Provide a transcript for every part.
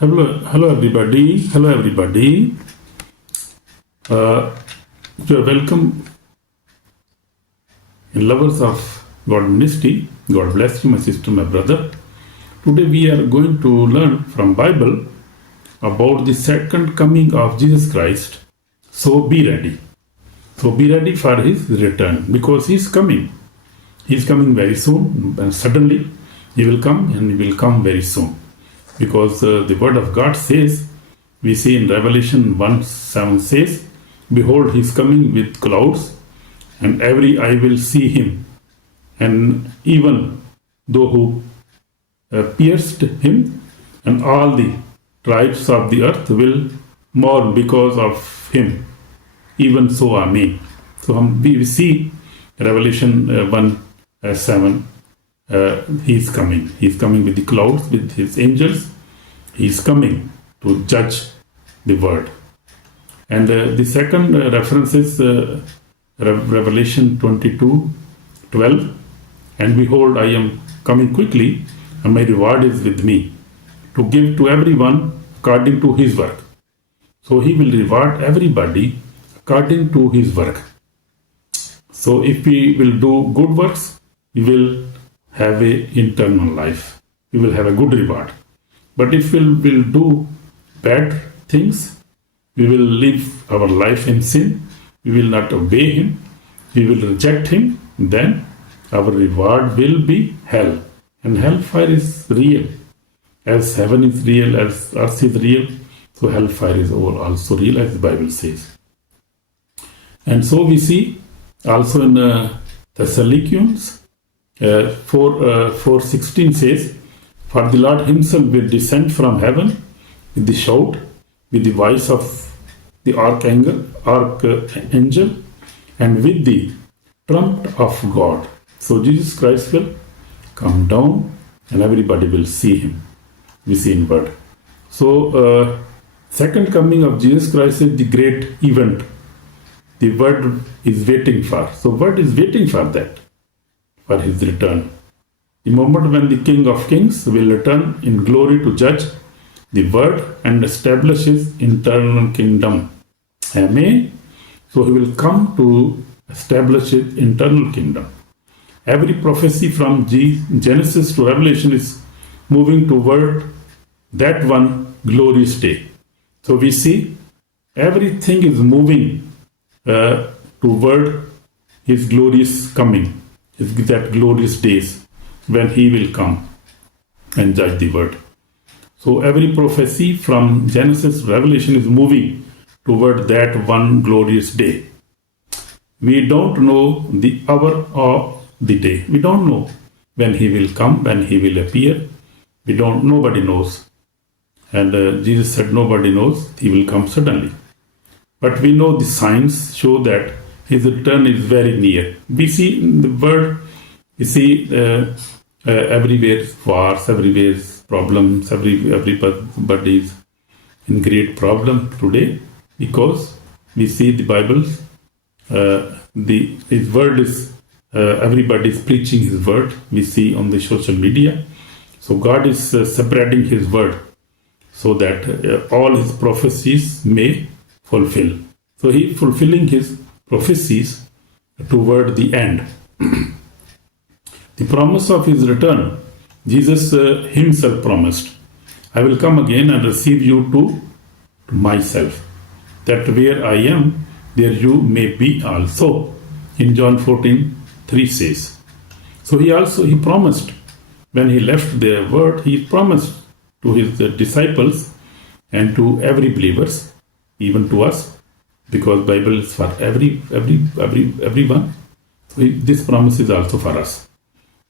Hello everybody. Hello everybody. You are welcome, lovers of God ministry. God bless you, my sister, my brother. Today we are going to learn from Bible about the second coming of Jesus Christ. So be ready. So be ready for His return because He is coming. He is coming very soon. And suddenly He will come, and He will come very soon. Because the word of God says, we see in Revelation 1:7 says, behold, he is coming with clouds, and every eye will see him, and even those who pierced him, and all the tribes of the earth will mourn because of him. Even so, Amen. So we see Revelation 1:7. He is coming. He is coming with the clouds, with his angels. He is coming to judge the world. And the second reference is Revelation 22:12. And behold, I am coming quickly, and my reward is with me, to give to everyone according to his work. So he will reward everybody according to his work. So if we will do good works, we will have a eternal life. We will have a good reward. But if we will do bad things, we will live our life in sin, we will not obey Him, we will reject Him, then our reward will be hell. And hellfire is real. As heaven is real, as earth is real, so hellfire is also real, as the Bible says. And so we see also in Thessalonians 4:16 says, for the Lord himself will descend from heaven with the shout, with the voice of the archangel, and with the trumpet of God. So Jesus Christ will come down, and everybody will see him. We see in word. So second coming of Jesus Christ is the great event. The word is waiting for. So word is waiting for that, for his return. The moment when the King of Kings will return in glory to judge the world and establish his eternal kingdom. Amen. So he will come to establish his eternal kingdom. Every prophecy from Genesis to Revelation is moving toward that one glorious day. So we see everything is moving toward his glorious coming, that glorious days when he will come and judge the world. So every prophecy from Genesis to Revelation is moving toward that one glorious day. We don't know the hour or the day. We don't know when he will come, when he will appear. Nobody knows. And Jesus said nobody knows. He will come suddenly. But we know the signs show that his return is very near. We see in the world, we see everywhere wars, everywhere problems, everybody is in great problem today because we see the Bibles, his word is, everybody is preaching his word. We see on the social media. So God is spreading his word so that all his prophecies may fulfill. So he fulfilling his prophecies toward the end. The promise of his return, Jesus himself promised, I will come again and receive you to myself, that where I am, there you may be also. In John 14:3 says. So he promised, when he left the word, he promised to his disciples and to every believers, even to us, because Bible is for everyone. So this promise is also for us.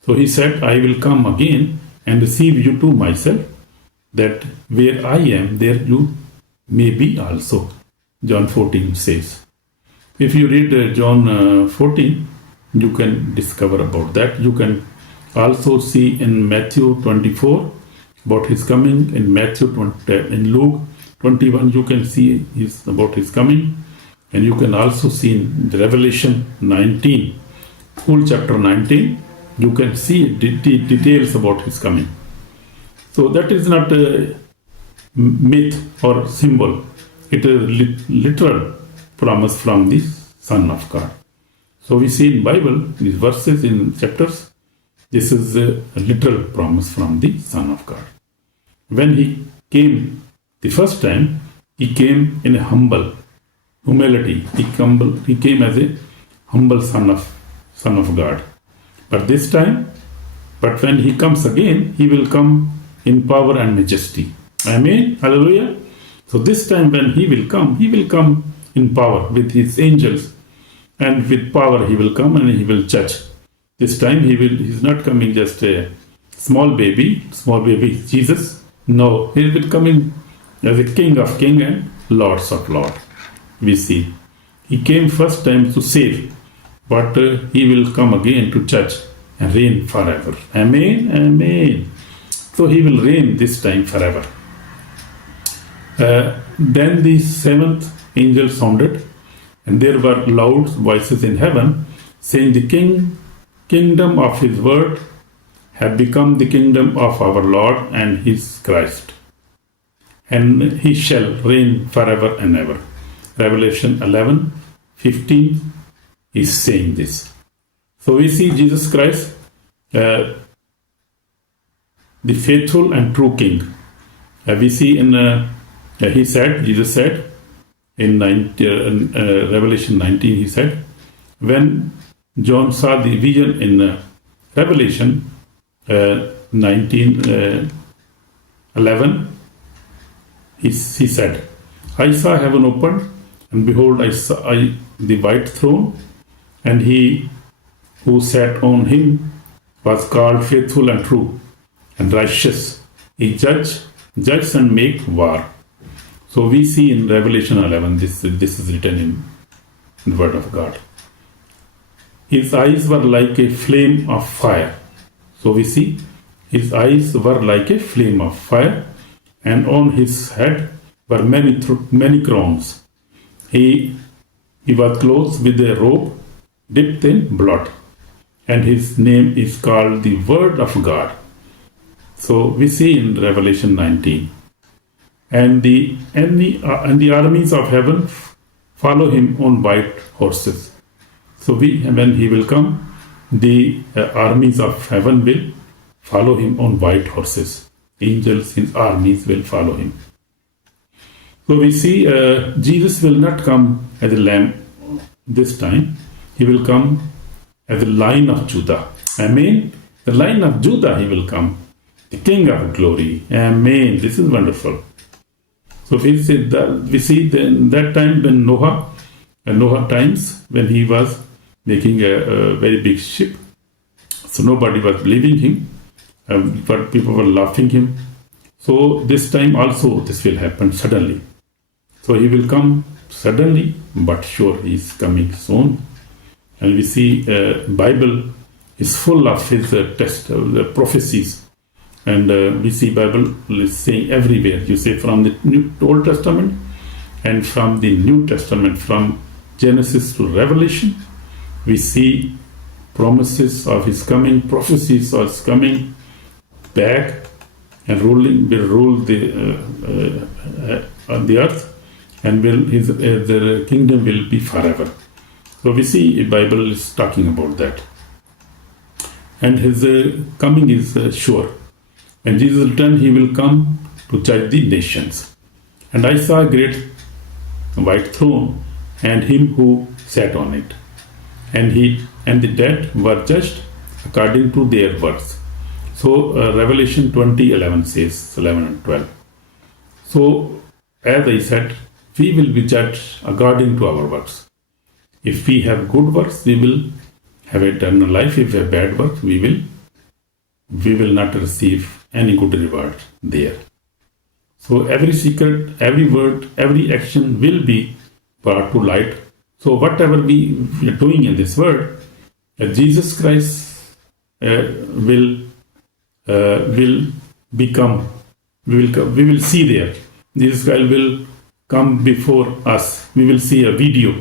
So he said, I will come again and receive you to myself, that where I am, there you may be also. John 14 says. If you read John 14, you can discover about that. You can also see in Matthew 24 about his coming. In in Luke 21, you can see about his coming. And you can also see in the Revelation 19, whole chapter 19, you can see details about his coming. So that is not myth or symbol. It is literal promise from the Son of God. So we see in Bible, these verses in chapters, this is a literal promise from the Son of God. When he came the first time, he came in a humility. He came as a humble son of God. But when he comes again, he will come in power and majesty. Amen. Hallelujah. So this time when he will come in power with his angels, and with power he will come and he will judge. This time he's not coming just a small baby Jesus. No, he will be coming as a King of kings and Lords of lords. We see. He came first time to save, but he will come again to judge and reign forever. Amen. Amen. So he will reign this time forever. Then the seventh angel sounded, and there were loud voices in heaven, saying, the kingdom of his word have become the kingdom of our Lord and his Christ, and he shall reign forever and ever. Revelation 11:15 is saying this. So we see Jesus Christ, the faithful and true King. We see in Jesus said in Revelation 19, he said, when John saw the vision in Revelation 19:11, he said, I saw heaven opened, and behold, I saw the white throne, and he who sat on him was called faithful and true and righteous. He judges and make war. So we see in Revelation 11, this is written in the Word of God. His eyes were like a flame of fire. So we see his eyes were like a flame of fire, and on his head were many crowns. He was clothed with a robe dipped in blood, and his name is called the Word of God. So we see in Revelation 19. And the armies of heaven follow him on white horses. So when he will come, the armies of heaven will follow him on white horses. Angels, his armies will follow him. So we see Jesus will not come as a lamb this time. He will come as a Lion of Judah. Amen. The Lion of Judah he will come. The King of glory. Amen. This is wonderful. So we see that time when Noah times, when he was making a very big ship, so nobody was believing him, but people were laughing him. So this time also this will happen suddenly. So he will come suddenly, but sure he is coming soon. And we see Bible is full of his prophecies. And we see Bible is saying everywhere. You say from the Old Testament and from the New Testament, from Genesis to Revelation, we see promises of his coming, prophecies of his coming back and will rule on the earth, and the kingdom will be forever. So we see the Bible is talking about that. And his coming is sure. When Jesus returns, he will come to judge the nations. And I saw a great white throne, and him who sat on it. And the dead were judged according to their works. So Revelation 20:11 says, 11 and 12. So as I said, we will be judged according to our works. If we have good works, we will have eternal life. If we have bad works, we will not receive any good reward there. So every secret, every word, every action will be brought to light. So whatever we are doing in this world, Jesus Christ will become. We will see there. Jesus Christ will come before us. We will see a video.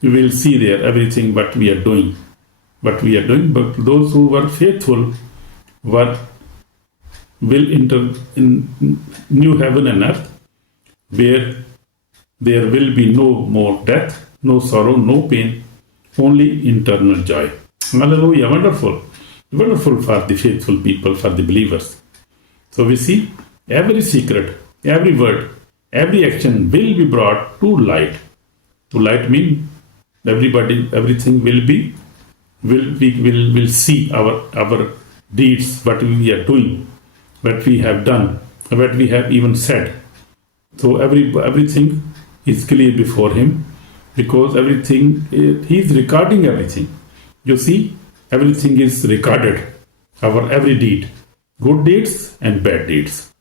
We will see there everything what we are doing. But those who were faithful were will enter in new heaven and earth, where there will be no more death, no sorrow, no pain, only eternal joy. Hallelujah, wonderful. Wonderful for the faithful people, for the believers. So we see every secret, every word, every action will be brought to light. To light means everything will see our deeds, what we are doing, what we have done, what we have even said. So everything is clear before him, because everything, he is recording everything. You see, everything is recorded, our every deed, good deeds and bad deeds.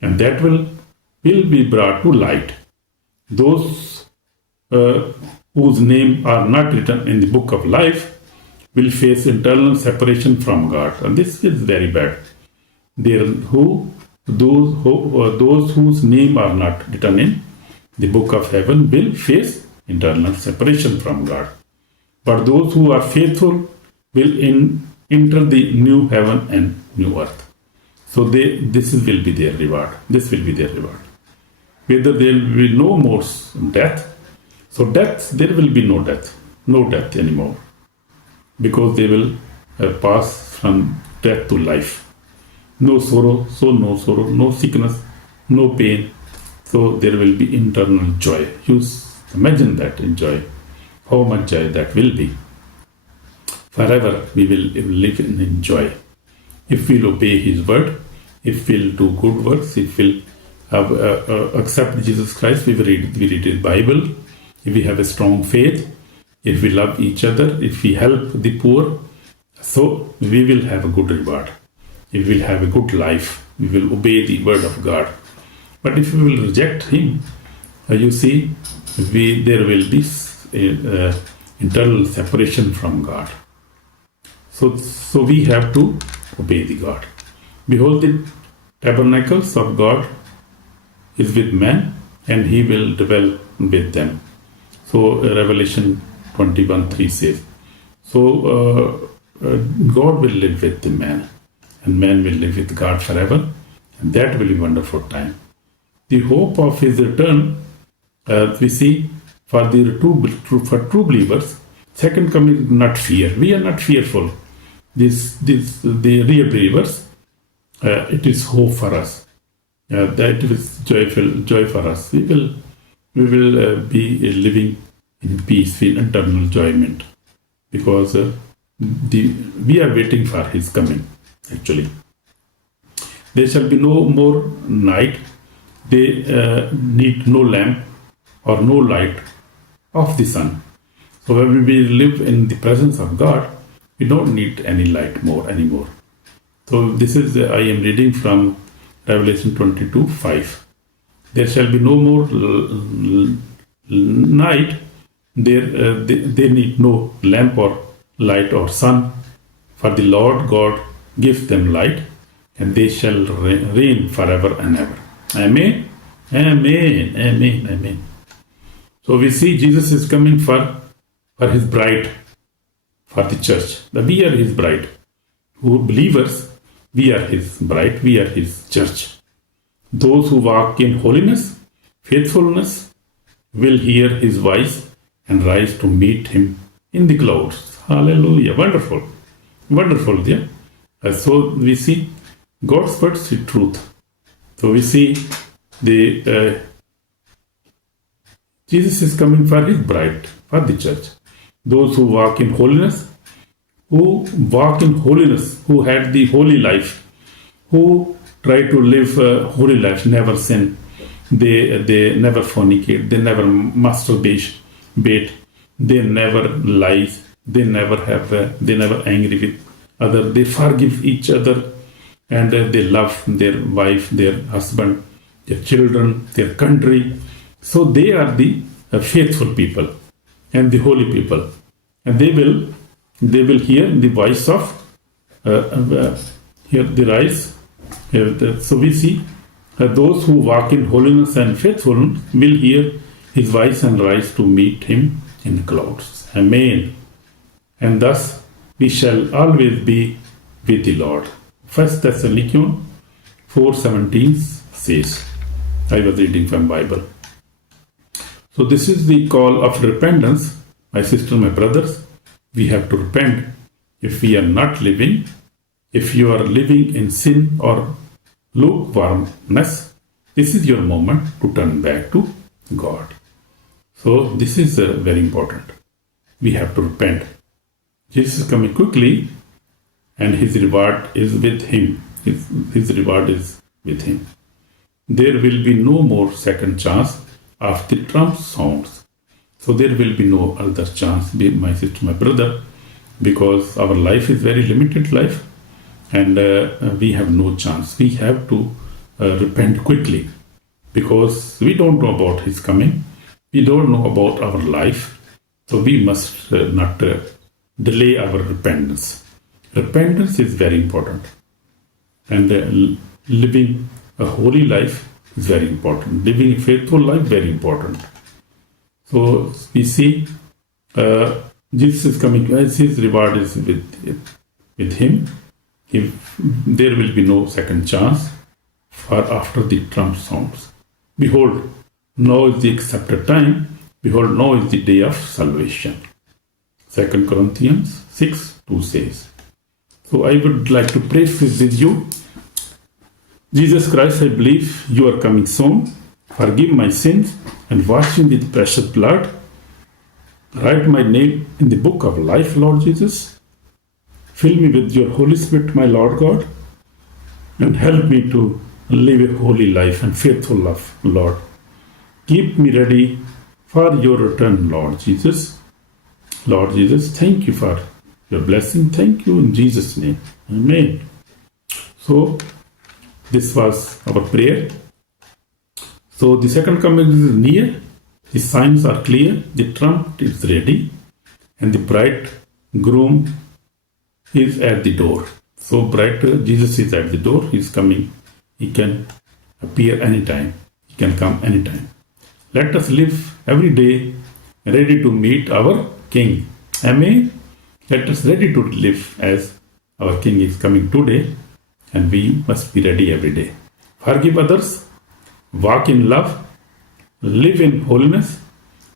And that will be brought to light. Those whose name are not written in the book of life will face eternal separation from God. And this is very bad. Those whose name are not written in the book of heaven will face eternal separation from God. But those who are faithful will enter the new heaven and new earth. So this will be their reward. This will be their reward. Whether there will be no more death. So there will be no death anymore, because they will pass from death to life. No sorrow, no sickness, no pain. So there will be eternal joy. You imagine that in joy. How much joy that will be. Forever we will live in joy. If we'll obey His word, if we'll do good works, if we'll accept Jesus Christ, we read His Bible, if we have a strong faith, if we love each other, if we help the poor, so we will have a good reward. If we will have a good life, we will obey the word of God. But if we will reject Him, you see, there will be internal separation from God. So we have to obey the God. Behold, the tabernacles of God is with men, and He will dwell with them. So Revelation 21:3 says. So God will live with the man, and man will live with God forever, and that will be a wonderful time. The hope of His return, we see, for true believers, second coming is not fear. We are not fearful. The real believers, it is hope for us. That is joy for us. We will be living in peace, in eternal enjoyment, because we are waiting for His coming. Actually, there shall be no more night. They need no lamp or no light of the sun. So when we live in the presence of God, we don't need any light anymore. So this is I am reading from Revelation 22:5. There shall be no more night. They need no lamp or light or sun, for the Lord God gives them light, and they shall reign forever and ever. Amen. Amen. Amen. Amen. So we see Jesus is coming for His bride, for the church. We are His bride. Who believers, we are His bride, we are His church. Those who walk in holiness, faithfulness, will hear His voice and rise to meet Him in the clouds. Hallelujah. Wonderful. Wonderful, yeah. So we see God's word is truth. So we see Jesus is coming for His bride, for the church. Those who walk in holiness, who had the holy life, who try to live a holy life, never sin. They never fornicate, they never masturbate, they never lie, they never angry with others, they forgive each other, and they love their wife, their husband, their children, their country. So they are the faithful people and the holy people, and they will hear the voice of hear the rise. So we see those who walk in holiness and faithfulness will hear His voice and rise to meet Him in clouds. Amen. And thus we shall always be with the Lord. 1 Thessalonians 4:17 says. I was reading from Bible. So this is the call of repentance. My sister, my brothers, we have to repent if we are not living. If you are living in sin or lukewarmness, this is your moment to turn back to God. So this is very important. We have to repent. Jesus is coming quickly, and his reward is with him. His reward is with him. There will be no more second chance after the trump sounds. So there will be no other chance, my sister, my brother, because our life is very limited life, and we have no chance. We have to repent quickly, because we don't know about his coming. We don't know about our life. So we must not delay our repentance. Repentance is very important. And living a holy life is very important. Living a faithful life, very important. So we see Jesus is coming, as his reward is with him. There will be no second chance for after the trump sounds. Behold, now is the accepted time. Behold, now is the day of salvation. 2 Corinthians 6:2 says. So I would like to pray with you. Jesus Christ, I believe you are coming soon. Forgive my sins and wash me with precious blood. Write my name in the book of life, Lord Jesus. Fill me with your Holy Spirit, my Lord God, and help me to live a holy life and faithful life, Lord. Keep me ready for your return, Lord Jesus. Lord Jesus, thank you for your blessing. Thank you in Jesus' name. Amen. So, this was our prayer. So, the second coming is near. The signs are clear. The trumpet is ready. And the bridegroom is at the door. So, Jesus is at the door. He is coming. He can appear anytime. He can come anytime. Let us live every day ready to meet our King. Amen. Let us ready to live as our King is coming today, and we must be ready every day. Forgive others, walk in love, live in holiness,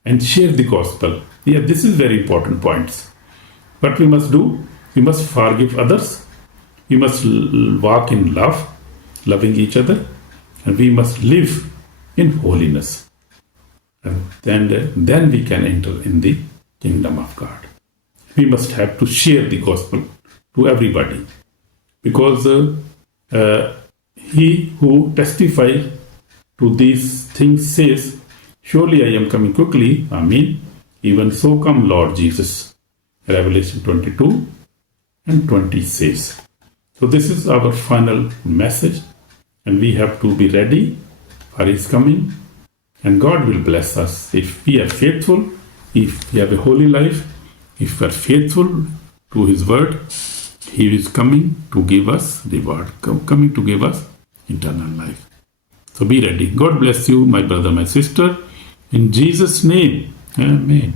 and share the gospel. Yeah, this is very important points. What we must do? We must forgive others. We must walk in love, loving each other, and we must live in holiness. And then we can enter in the kingdom of God. We must have to share the gospel to everybody, because he who testifies to these things says, surely I am coming quickly. Amen. Even so come Lord Jesus. Revelation 22 and 20 says. So this is our final message, and we have to be ready for his coming. And God will bless us if we are faithful, if we have a holy life, if we are faithful to his word. He is coming to give us reward, coming to give us eternal life. So be ready. God bless you, my brother, my sister. In Jesus' name, amen.